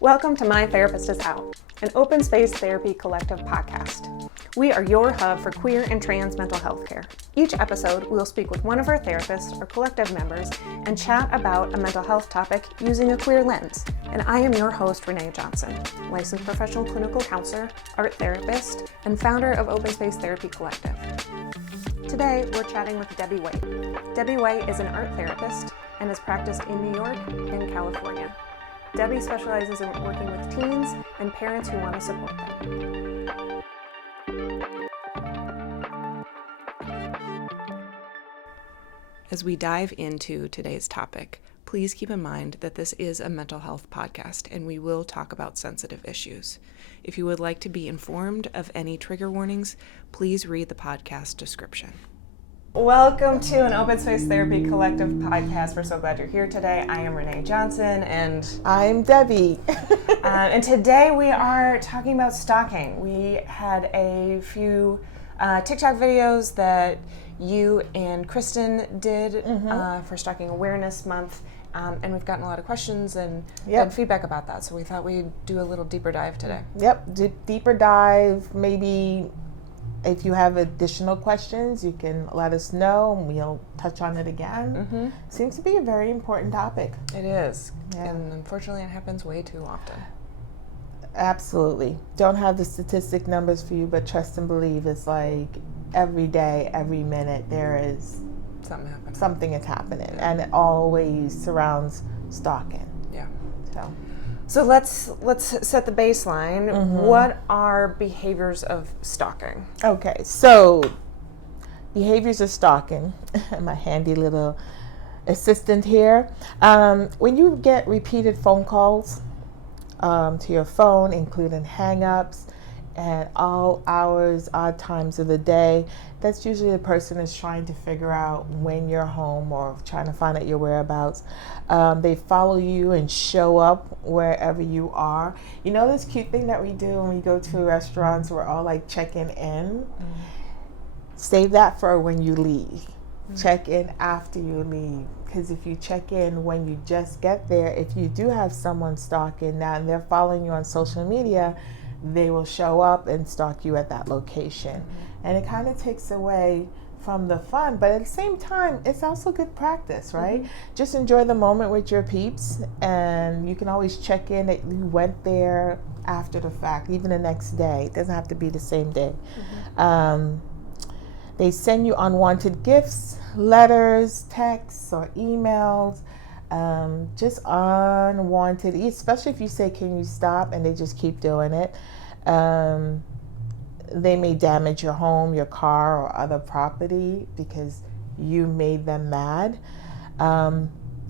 Welcome to My Therapist Is Out, an open space therapy collective podcast. We are your hub for queer and trans mental health care. Each episode, we will speak with one of our therapists or collective members and chat about a mental health topic using a queer lens. And I am your host, Renee Johnson, licensed professional clinical counselor, art therapist, and founder of Open Space Therapy Collective. Today, we're chatting with Debbie Whyte. Debbie Whyte is an art therapist and has practiced in New York and California. Debbie specializes in working with teens and parents who want to support them. As we dive into today's topic, please keep in mind that this is a mental health podcast and we will talk about sensitive issues. If you would like to be informed of any trigger warnings, please read the podcast description. Welcome to an Open Space Therapy Collective podcast. We're so glad you're here today. I am Renee Johnson and I'm Debbie. And today we are talking about stalking. We had a few TikTok videos that you and Kristen did for Stalking Awareness Month. And we've gotten a lot of questions and good feedback about that. So we thought we'd do a little deeper dive today. Deeper dive. Maybe if you have additional questions, you can let us know and we'll touch on it again. Seems to be a very important topic. It is. Yeah. And unfortunately, it happens way too often. Absolutely. Don't have the statistic numbers for you, but trust and believe it's like every day, every minute, there is something is happening, and it always surrounds stalking. Yeah. So let's set the baseline. What are behaviors of stalking? Okay, so behaviors of stalking. My handy little assistant here. When you get repeated phone calls to your phone, including hang-ups, at all hours, odd times of the day, that's usually the person is trying to figure out when you're home or trying to find out your whereabouts. They follow you and show up wherever you are. You know this cute thing that we do when we go to restaurants, we're all like checking in? Save that for when you leave. Check in after you leave. Because if you check in when you just get there, if you do have someone stalking now and they're following you on social media, they will show up and stalk you at that location. And it kind of takes away from the fun, but at the same time, it's also good practice, right? Just enjoy the moment with your peeps, and you can always check in that you went there after the fact, even the next day. It doesn't have to be the same day. They send you unwanted gifts, letters, texts, or emails. Just unwanted, especially if you say, can you stop? And they just keep doing it. They may damage your home, your car, or other property because you made them mad.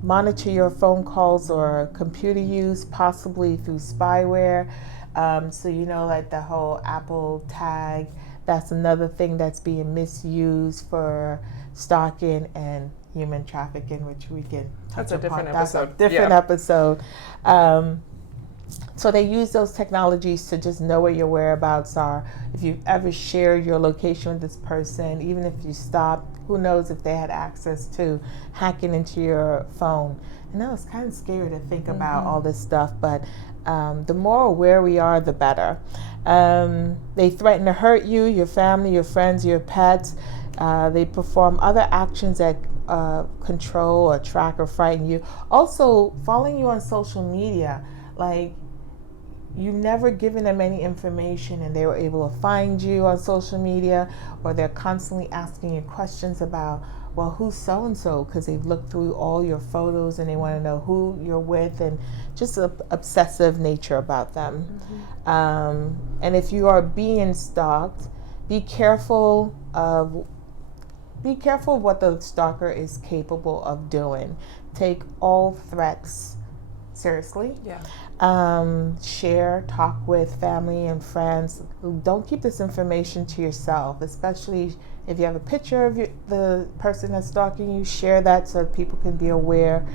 Monitor your phone calls or computer use, possibly through spyware. So you know, like the whole Apple tag, that's another thing that's being misused for stalking and human trafficking, which we can touch upon. That's a different episode. So they use those technologies to just know where your whereabouts are. If you've ever shared your location with this person, even if you stopped, who knows if they had access to hacking into your phone. I know it's kind of scary to think about all this stuff, but the more aware we are, the better. They threaten to hurt you, your family, your friends, your pets. They perform other actions that control or track or frighten you. Also, following you on social media, like you've never given them any information and they were able to find you on social media, or they're constantly asking you questions about, well, who's so-and-so, because they've looked through all your photos and they want to know who you're with, and just an obsessive nature about them. And if you are being stalked, be careful of what the stalker is capable of doing. Take all threats seriously. Share, talk with family and friends. Don't keep this information to yourself, especially if you have a picture of the person that's stalking you. Share that so that people can be aware.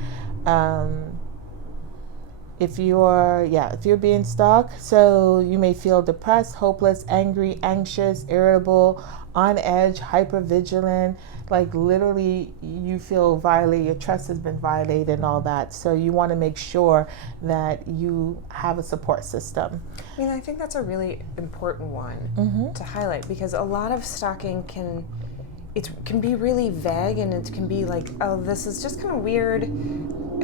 if you're being stalked, so you may feel depressed, hopeless, angry, anxious, irritable, on edge, hypervigilant, like literally you feel violated, your trust has been violated and all that. So you want to make sure that you have a support system. I mean, I think that's a really important one to highlight, because a lot of stalking can be really vague, and it can be like, oh, this is just kind of weird,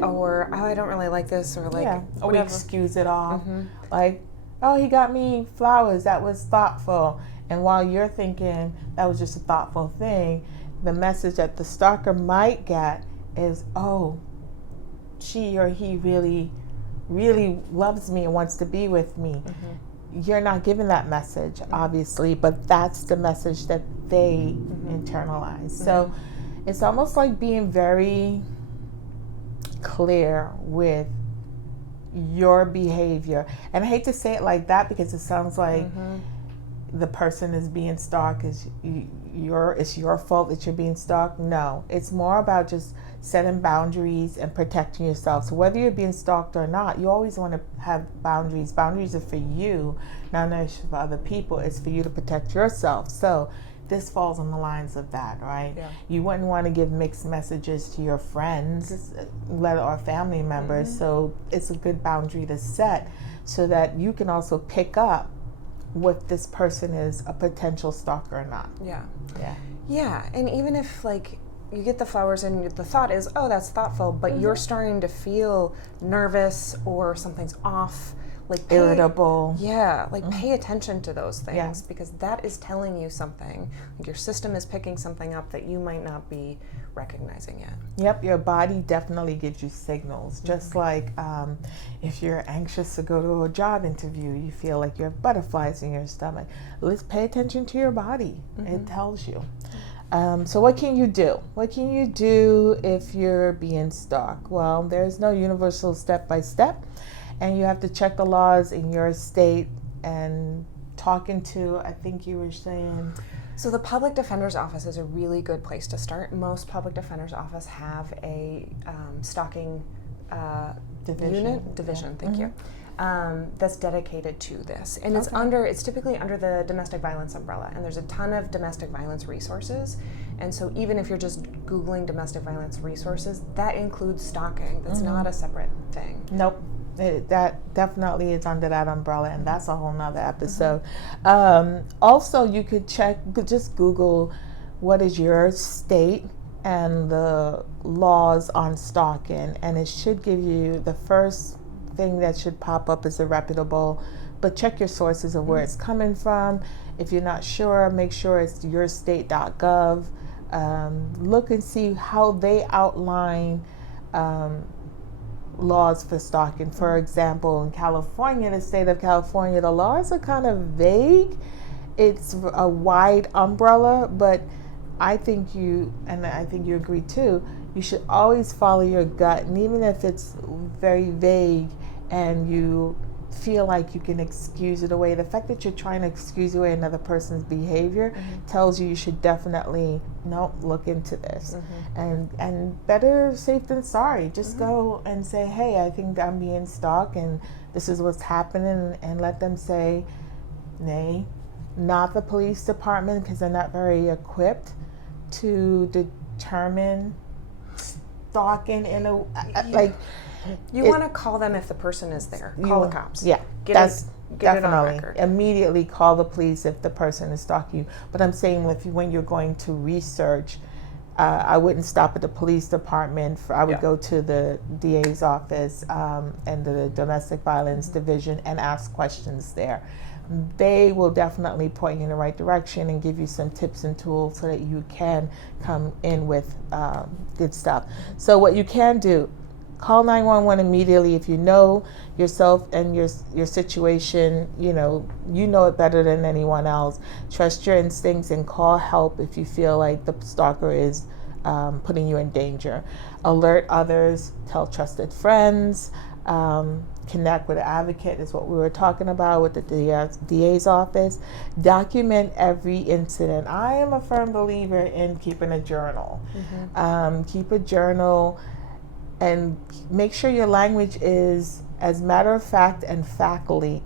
or oh, I don't really like this, or like or we whatever. excuse it all. Like, oh, he got me flowers, that was thoughtful. And while you're thinking that was just a thoughtful thing, the message that the stalker might get is, oh, she or he really, really loves me and wants to be with me. You're not giving that message, obviously, but that's the message that they internalize. So it's almost like being very clear with your behavior. And I hate to say it like that, because it sounds like the person is being stalked, it's your fault that you're being stalked. No, it's more about just setting boundaries and protecting yourself. So whether you're being stalked or not, you always want to have boundaries. Boundaries are for you, not necessarily for other people. It's for you to protect yourself. So this falls on the lines of that, right? Yeah. You wouldn't want to give mixed messages to your friends, or family members. So it's a good boundary to set, so that you can also pick up if this person is a potential stalker or not. Yeah, and even if like you get the flowers and the thought is, oh, that's thoughtful, but you're starting to feel nervous or something's off, like irritable. Pay attention to those things, because that is telling you something. Like your system is picking something up that you might not be recognizing yet. Yep, your body definitely gives you signals. Just like if you're anxious to go to a job interview, you feel like you have butterflies in your stomach. Let's pay attention to your body. It tells you. So what can you do? What can you do if you're being stalked? Well, there's no universal step-by-step, and you have to check the laws in your state and talking to, I think you were saying... So the public defender's office is a really good place to start. Most public defender's office have a stalking division. Thank you. That's dedicated to this, and it's typically under the domestic violence umbrella, and there's a ton of domestic violence resources. And so even if you're just Googling domestic violence resources, that includes stalking. That's not a separate thing. Nope. That definitely is under that umbrella, and that's a whole nother episode. Also, you could just Google what is your state and the laws on stalking, and it should give you the first thing that should pop up is a reputable, but check your sources of where it's coming from. If you're not sure, make sure it's yourstate.gov. Look and see how they outline laws for stalking. For example, in California, the state of California, the laws are kind of vague. It's a wide umbrella, but I think you agree too, you should always follow your gut, and even if it's very vague and you feel like you can excuse it away, the fact that you're trying to excuse away another person's behavior tells you should definitely look into this. And better safe than sorry. Just go and say, hey, I think I'm being stalked and this is what's happening, and let them say, nay, not the police department, because they're not very equipped to determine stalking in a like. You want to call them if the person is there. Call the cops. Yeah, Get definitely. it on record. Immediately call the police if the person is stalking you. But I'm saying when you're going to research, I wouldn't stop at the police department. I would go to the DA's office and the domestic violence division and ask questions there. They will definitely point you in the right direction and give you some tips and tools so that you can come in with good stuff. So what you can do, call 911 immediately if you know yourself and your situation. You know it better than anyone else. Trust your instincts and call help if you feel like the stalker is putting you in danger. Alert others. Tell trusted friends. Connect with an advocate is what we were talking about with the DA's office. Document every incident. I am a firm believer in keeping a journal. Keep a journal. And make sure your language is as matter of fact and factly.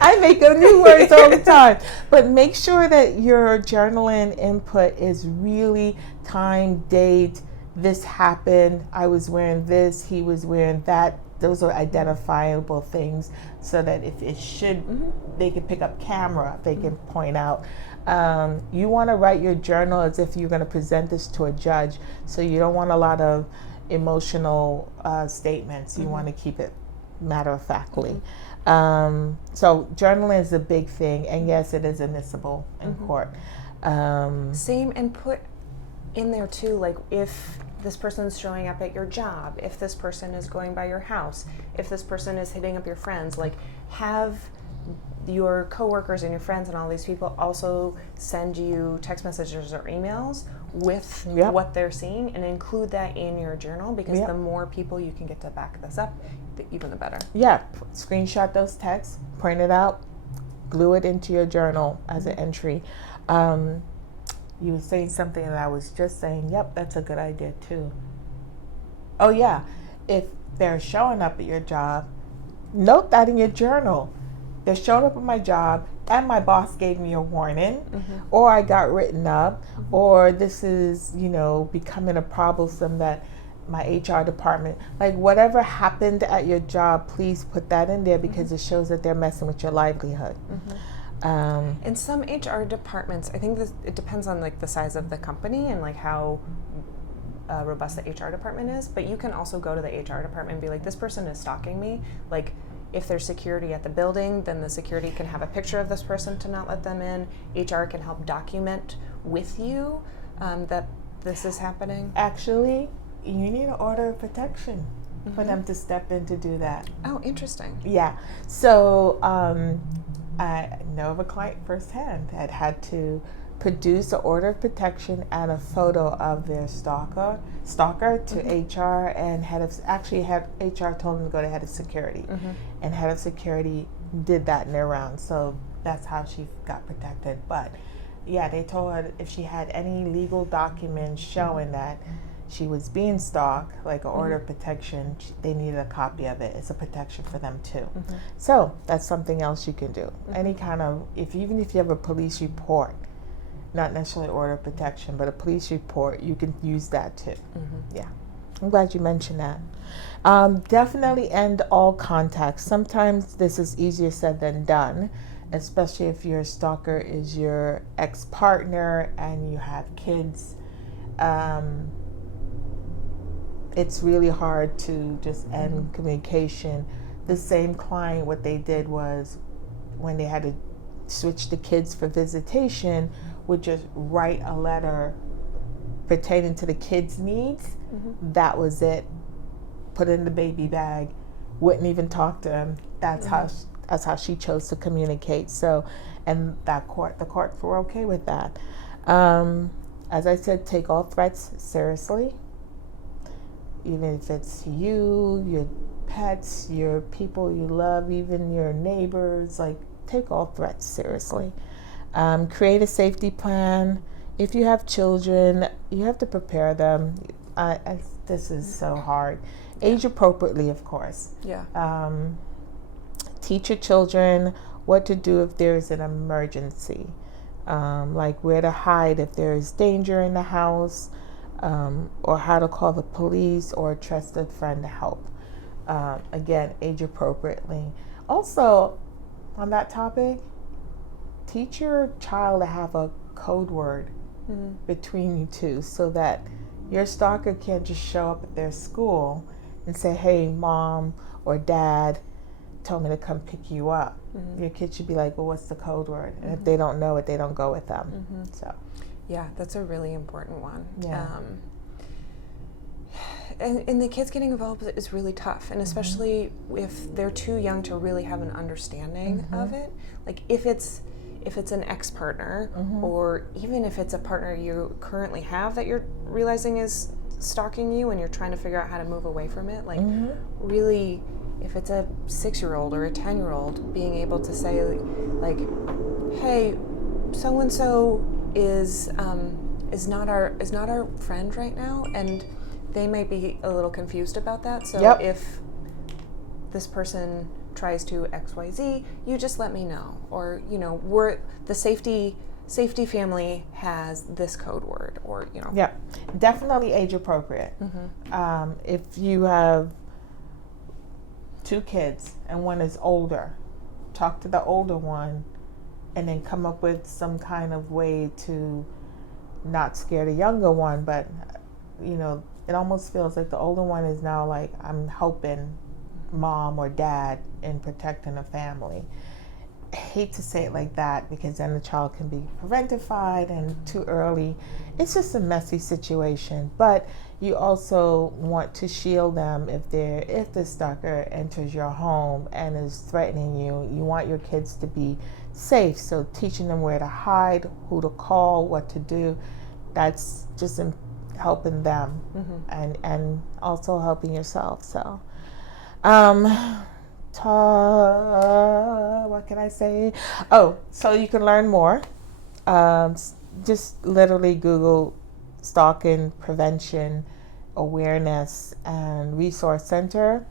I make up new words all the time. But make sure that your journaling input is really time, date, this happened, I was wearing this, he was wearing that. Those are identifiable things, so that if it should, they can pick up camera, they can point out. You want to write your journal as if you're going to present this to a judge, so you don't want a lot of emotional statements. You want to keep it matter of factly. So journaling is a big thing, and yes, it is admissible in court. Same, and put in there too, like if this person's showing up at your job, if this person is going by your house, if this person is hitting up your friends, like have your coworkers and your friends and all these people also send you text messages or emails with what they're seeing, and include that in your journal, because the more people you can get to back this up, even the better. Yeah, screenshot those texts, print it out, glue it into your journal as an entry. You were saying something and I was just saying, yep, that's a good idea too. Oh yeah, if they're showing up at your job, note that in your journal. They're showing up at my job and my boss gave me a warning, or I got written up, or this is, becoming a problem that my HR department, like whatever happened at your job, please put that in there, because it shows that they're messing with your livelihood. In some HR departments, I think it depends on like the size of the company and like how robust the HR department is, but you can also go to the HR department and be like, this person is stalking me. Like if there's security at the building, then the security can have a picture of this person to not let them in. HR can help document with you that this is happening. Actually, you need an order of protection for them to step in to do that. Oh, interesting. Yeah. So I know of a client firsthand that had to produce an order of protection and a photo of their stalker to HR, and had HR told them to go to head of security, and head of security did that in their round. So that's how she got protected. But yeah, they told her if she had any legal documents showing that she was being stalked, like an order of protection, they needed a copy of it. It's a protection for them too. So that's something else you can do. Any kind of, even if you have a police report, not necessarily order of protection, but a police report, you can use that too. Yeah, I'm glad you mentioned that. Definitely end all contacts. Sometimes this is easier said than done, especially if your stalker is your ex-partner and you have kids. It's really hard to just end communication. The same client, what they did was when they had to switch the kids for visitation, would just write a letter pertaining to the kids' needs. That was it. Put it in the baby bag. Wouldn't even talk to them. That's how she chose to communicate. So, and the courts were okay with that. As I said, take all threats seriously. Even if it's you, your pets, your people you love, even your neighbors, like take all threats seriously. Create a safety plan. If you have children, you have to prepare them. This is so hard. Age appropriately, of course. Yeah. Teach your children what to do if there's an emergency, like where to hide if there is danger in the house, or how to call the police or a trusted friend to help. Again, age appropriately. Also, on that topic, teach your child to have a code word between you two, so that your stalker can't just show up at their school and say, hey, mom or dad told me to come pick you up. Your kid should be like, well, what's the code word? And if they don't know it, they don't go with them. So, yeah, that's a really important one. Yeah. And the kids getting involved is really tough, and especially if they're too young to really have an understanding of it. Like if it's an ex-partner, or even if it's a partner you currently have that you're realizing is stalking you and you're trying to figure out how to move away from it, like really, if it's a 6-year-old or a 10-year-old, being able to say like, hey, so-and-so is not our friend right now, and they might be a little confused about that. So Yep. if this person tries to XYZ, you just let me know. Or, the safety family has this code word, or, Yeah, definitely age appropriate. If you have 2 kids and one is older, talk to the older one and then come up with some kind of way to not scare the younger one. But, it almost feels like the older one is now like, I'm helping mom or dad in protecting a family. I hate to say it like that, because then the child can be parentified and too early. It's just a messy situation. But you also want to shield them if the stalker enters your home and is threatening you. You want your kids to be safe. So teaching them where to hide, who to call, what to do, that's just helping them and also helping yourself. So what can I say? So you can learn more. Just literally Google Stalking Prevention Awareness and Resource Center.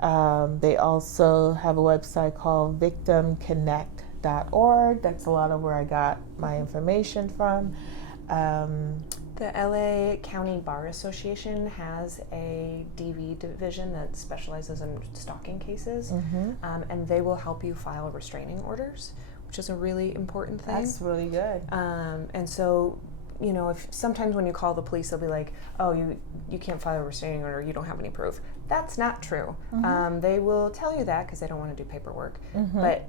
They also have a website called victimconnect.org. That's a lot of where I got my information from. The LA County Bar Association has a DV division that specializes in stalking cases, and they will help you file restraining orders, which is a really important thing. That's really good. And so, if sometimes when you call the police, they'll be like, "Oh, you can't file a restraining order. You don't have any proof." That's not true. They will tell you that because they don't want to do paperwork. But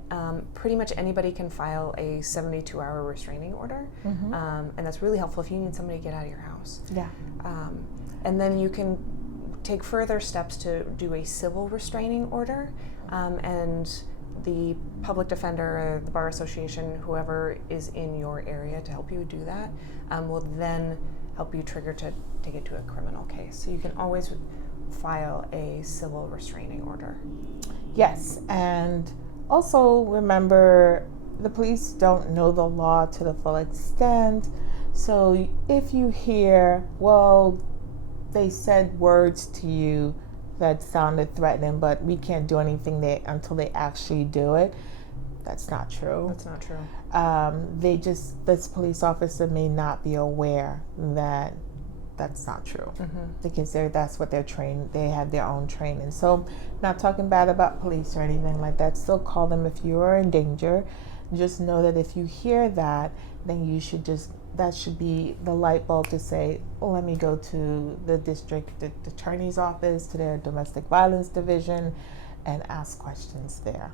pretty much anybody can file a 72-hour restraining order, and that's really helpful if you need somebody to get out of your house. Yeah. And then you can take further steps to do a civil restraining order, and the public defender or the bar association, whoever is in your area to help you do that, will then help you trigger to take it to a criminal case. So you can always file a civil restraining order. Yes, and also remember, the police don't know the law to the full extent. So if you hear, well, they said words to you that sounded threatening, but we can't do anything until they actually do it, that's not true. That's not true. This police officer may not be aware that that's not true, because that's what they're trained. They have their own training. So, not talking bad about police or anything like that. Still call them if you are in danger. Just know that if you hear that, then that should be the light bulb to say, let me go to the district attorney's office, to their domestic violence division, and ask questions there.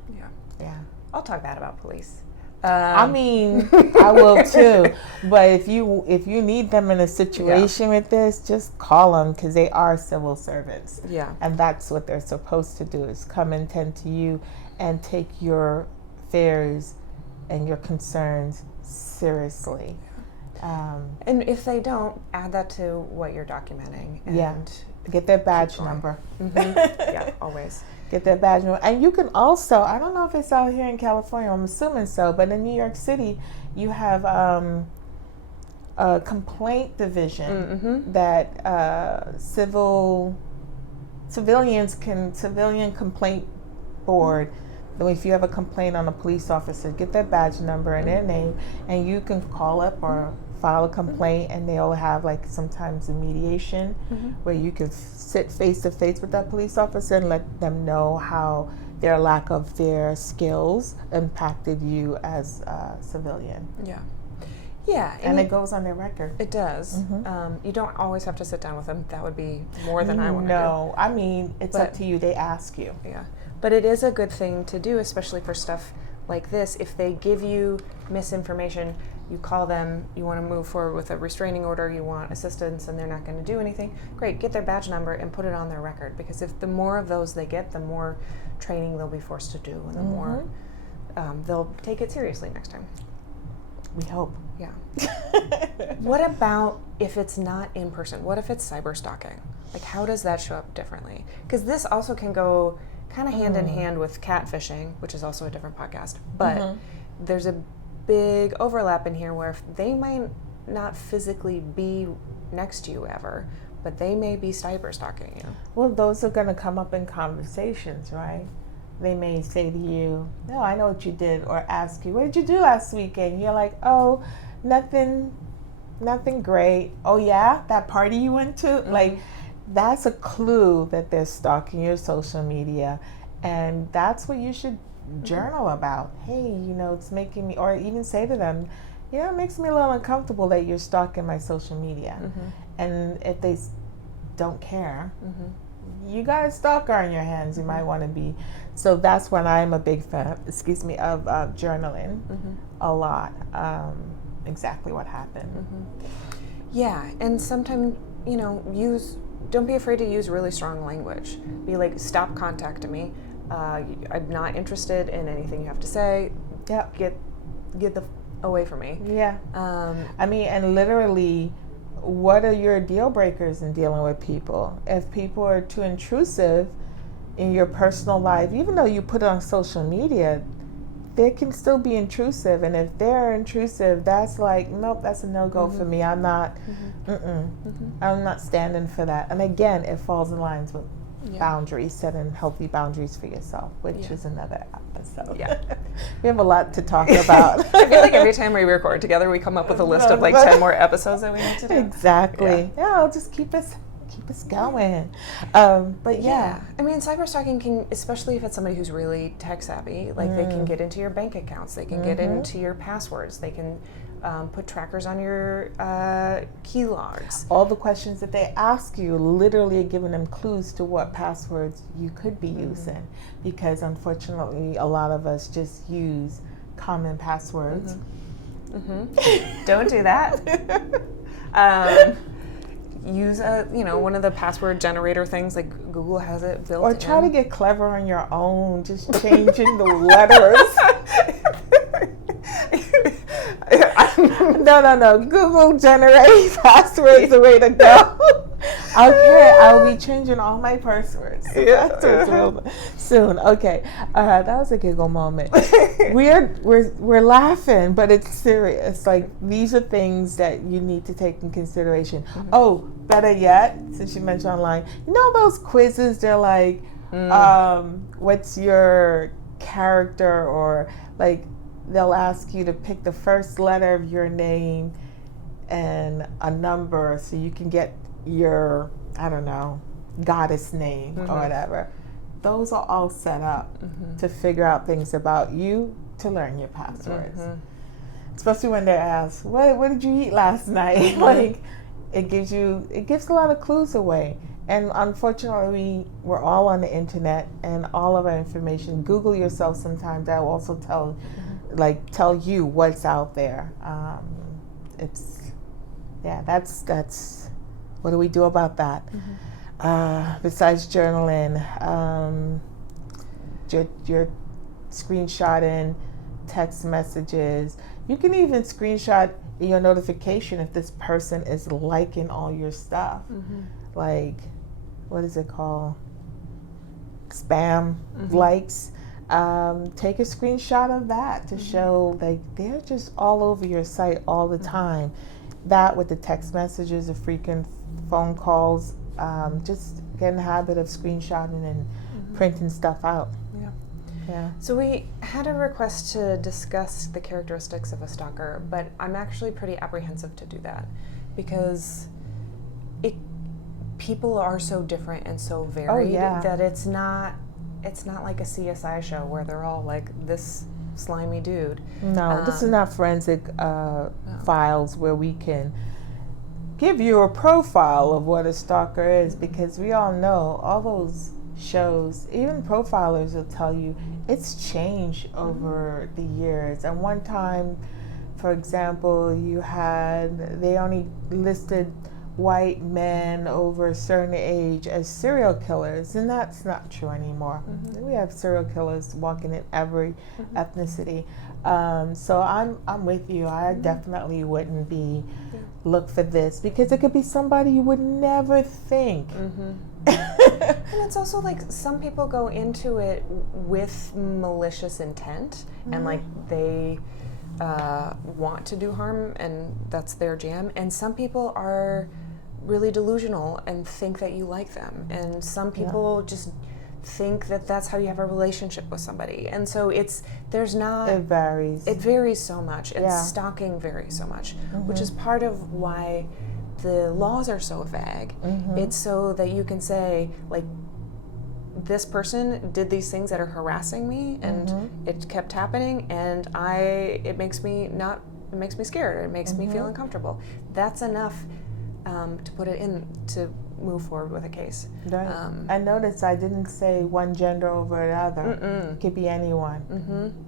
Yeah. I'll talk bad about police. I mean, I will too. But if you need them in a situation with this, just call them, because they are civil servants. Yeah. And that's what they're supposed to do, is come and tend to you and take your fears and your concerns seriously. And if they don't, add that to what you're documenting. And get their badge number. Yeah, always. Get their badge number. And you can also, I don't know if it's out here in California, I'm assuming so, but in New York City, you have a complaint division that civilian complaint board. If you have a complaint on a police officer, get their badge number and their name, and you can call up or file a complaint, and they'll have sometimes a mediation where you can sit face to face with that police officer and let them know how their lack of their skills impacted you as a civilian. Yeah, and it goes on their record. It does. You don't always have to sit down with them. That would be more than I want to do. No, I mean, it's up to you. They ask you. Yeah, but it is a good thing to do, especially for stuff like this. If they give you misinformation, you call them, you want to move forward with a restraining order, you want assistance, and they're not going to do anything, great, get their badge number and put it on their record, because if the more of those they get, the more training they'll be forced to do, and the more they'll take it seriously next time. We hope. Yeah. What about if it's not in person? What if it's cyber stalking? How does that show up differently? Because this also can go kind of hand in hand with catfishing, which is also a different podcast, but there's a big overlap in here where they might not physically be next to you ever, but they may be cyber stalking you. Well, those are going to come up in conversations, right? They may say to you, no, I know what you did, or ask you, what did you do last weekend? You're like, oh, nothing great. Oh yeah, that party you went to? Mm-hmm. Like, that's a clue that they're stalking your social media. And that's what you should journal about. Hey, it's making me, or even say to them, it makes me a little uncomfortable that you're stalking my social media. Mm-hmm. And if they don't care, you got a stalker on your hands. You might want to be. So that's when I'm a big fan, of journaling a lot. Exactly what happened. Yeah, and sometimes, don't be afraid to use really strong language. Be like, stop contacting me. I'm not interested in anything you have to say. Yeah. Get the away from me. Yeah. And literally, what are your deal breakers in dealing with people? If people are too intrusive in your personal life, even though you put it on social media, they can still be intrusive. And if they're intrusive, that's like, nope, that's a no-go for me. I'm not, I'm not standing for that. And again, it falls in lines with boundaries, setting healthy boundaries for yourself, which is another episode. Yeah. We have a lot to talk about. I feel like every time we record together, we come up with a list of like 10 more episodes that we need to do. Exactly. Yeah, I'll just keep us going. But yeah. I mean, cyber stalking can, especially if it's somebody who's really tech savvy, like they can get into your bank accounts, they can get into your passwords, they can put trackers on your key logs. All the questions that they ask you literally are giving them clues to what passwords you could be using, because unfortunately a lot of us just use common passwords. Don't do that. Use one of the password generator things, like Google has it built in. Or try to get clever on your own, just changing the letters. No. Google generate passwords the way to go. Okay, I'll be changing all my passwords soon. Okay, that was a giggle moment. We're laughing, but it's serious. Like, these are things that you need to take in consideration. Oh, better yet, since you mentioned online, those quizzes? They're like, what's your character, or like, they'll ask you to pick the first letter of your name and a number so you can get your, goddess name or whatever. Those are all set up to figure out things about you, to learn your passwords. Especially when they ask, what did you eat last night? Like, it gives a lot of clues away. And unfortunately, we're all on the internet, and all of our information, Google yourself sometimes, that will also tell you what's out there. That's what do we do about that? Besides journaling, you're screenshotting text messages. You can even screenshot your notification if this person is liking all your stuff. Like, what is it called? Spam likes. Take a screenshot of that to show, like, they're just all over your site all the time. That with the text messages, the freaking phone calls, just get in the habit of screenshotting and printing stuff out. Yeah. So we had a request to discuss the characteristics of a stalker, but I'm actually pretty apprehensive to do that, because people are so different and so varied that it's not like a CSI show where they're all like this slimy dude. No, this is not forensic files where we can give you a profile of what a stalker is, because we all know all those shows, even profilers will tell you it's changed over the years. And one time, for example, they only listed white men over a certain age as serial killers, and that's not true anymore. We have serial killers walking in every ethnicity. So I'm with you. I definitely wouldn't look for this, because it could be somebody you would never think. And it's also like, some people go into it with malicious intent, and like they want to do harm, and that's their jam. And some people are really delusional and think that you like them. And some people just think that that's how you have a relationship with somebody. And so it varies so much, and stalking varies so much, which is part of why the laws are so vague. It's so that you can say, like, this person did these things that are harassing me, and it kept happening, and it makes me scared, it makes me feel uncomfortable. That's enough to put it in to move forward with a case. Right. I noticed I didn't say one gender over the other. It could be anyone.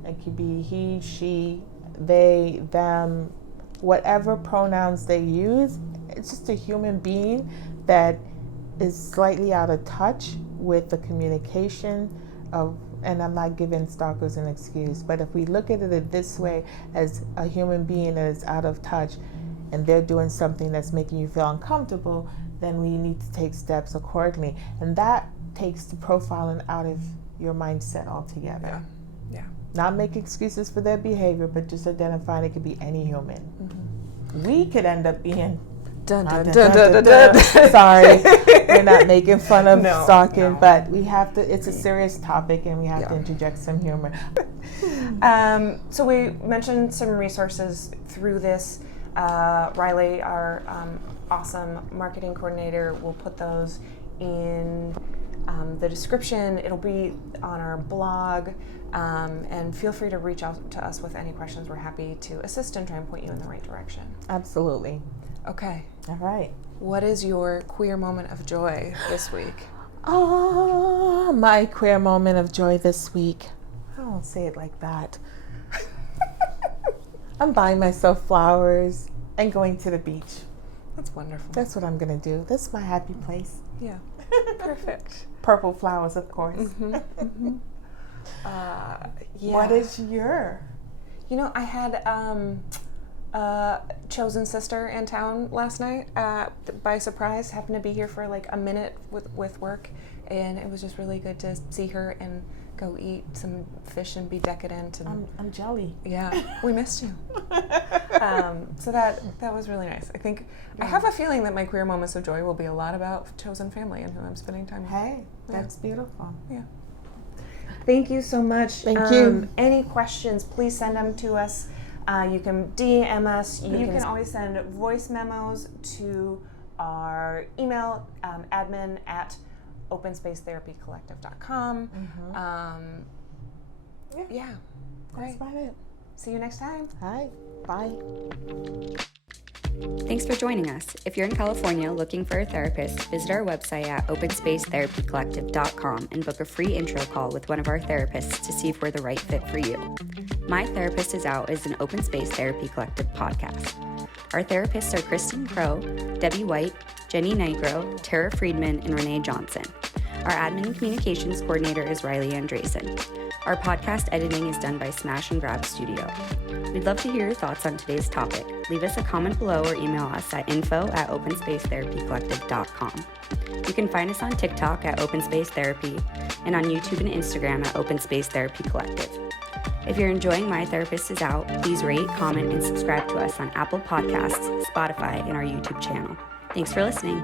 It could be he, she, they, them, whatever pronouns they use. It's just a human being that is slightly out of touch with the communication of, and I'm not giving stalkers an excuse, but if we look at it this way, as a human being that is out of touch and they're doing something that's making you feel uncomfortable, then we need to take steps accordingly. And that takes the profiling out of your mindset altogether. Yeah. Not make excuses for their behavior, but just identifying it could be any human. We could end up being sorry, we're not making fun of stalking, but we have to, it's a serious topic and we have to interject some humor. So we mentioned some resources through this. Riley, our awesome marketing coordinator, will put those in the description. It'll be on our blog, and feel free to reach out to us with any questions. We're happy to assist and try and point you in the right direction. Absolutely. Okay. All right. What is your queer moment of joy this week? Oh, my queer moment of joy this week. I don't say it like that. I'm buying myself flowers and going to the beach. That's wonderful. That's what I'm going to do. That's my happy place. Yeah. Perfect. Purple flowers, of course. What is your? I had chosen sister in town last night by surprise. Happened to be here for like a minute with work, and it was just really good to see her and go eat some fish and be decadent. And I'm jelly. Yeah, we missed you. So that was really nice. I think I have a feeling that my queer moments of joy will be a lot about chosen family and who I'm spending time with. Hey, that's beautiful. Yeah. Thank you so much. Thank you. Any questions, please send them to us. You can DM us. You can always send voice memos to our email, admin@openspacetherapycollective.com. Yeah. That's about it. See you next time. Hi. Bye. Thanks for joining us. If you're in California looking for a therapist, visit our website at openspacetherapycollective.com and book a free intro call with one of our therapists to see if we're the right fit for you. My Therapist is Out is an Open Space Therapy Collective podcast. Our therapists are Kristen Crow, Debbie Whyte, Jenny Nigro, Tara Friedman, and Renee Johnson. Our admin and communications coordinator is Riley Andresen. Our podcast editing is done by Smash and Grab Studio. We'd love to hear your thoughts on today's topic. Leave us a comment below or email us at info@openspacetherapycollective.com. You can find us on TikTok at Open Space Therapy and on YouTube and Instagram at Open Space Therapy Collective. If you're enjoying My Therapist is Out, please rate, comment, and subscribe to us on Apple Podcasts, Spotify, and our YouTube channel. Thanks for listening.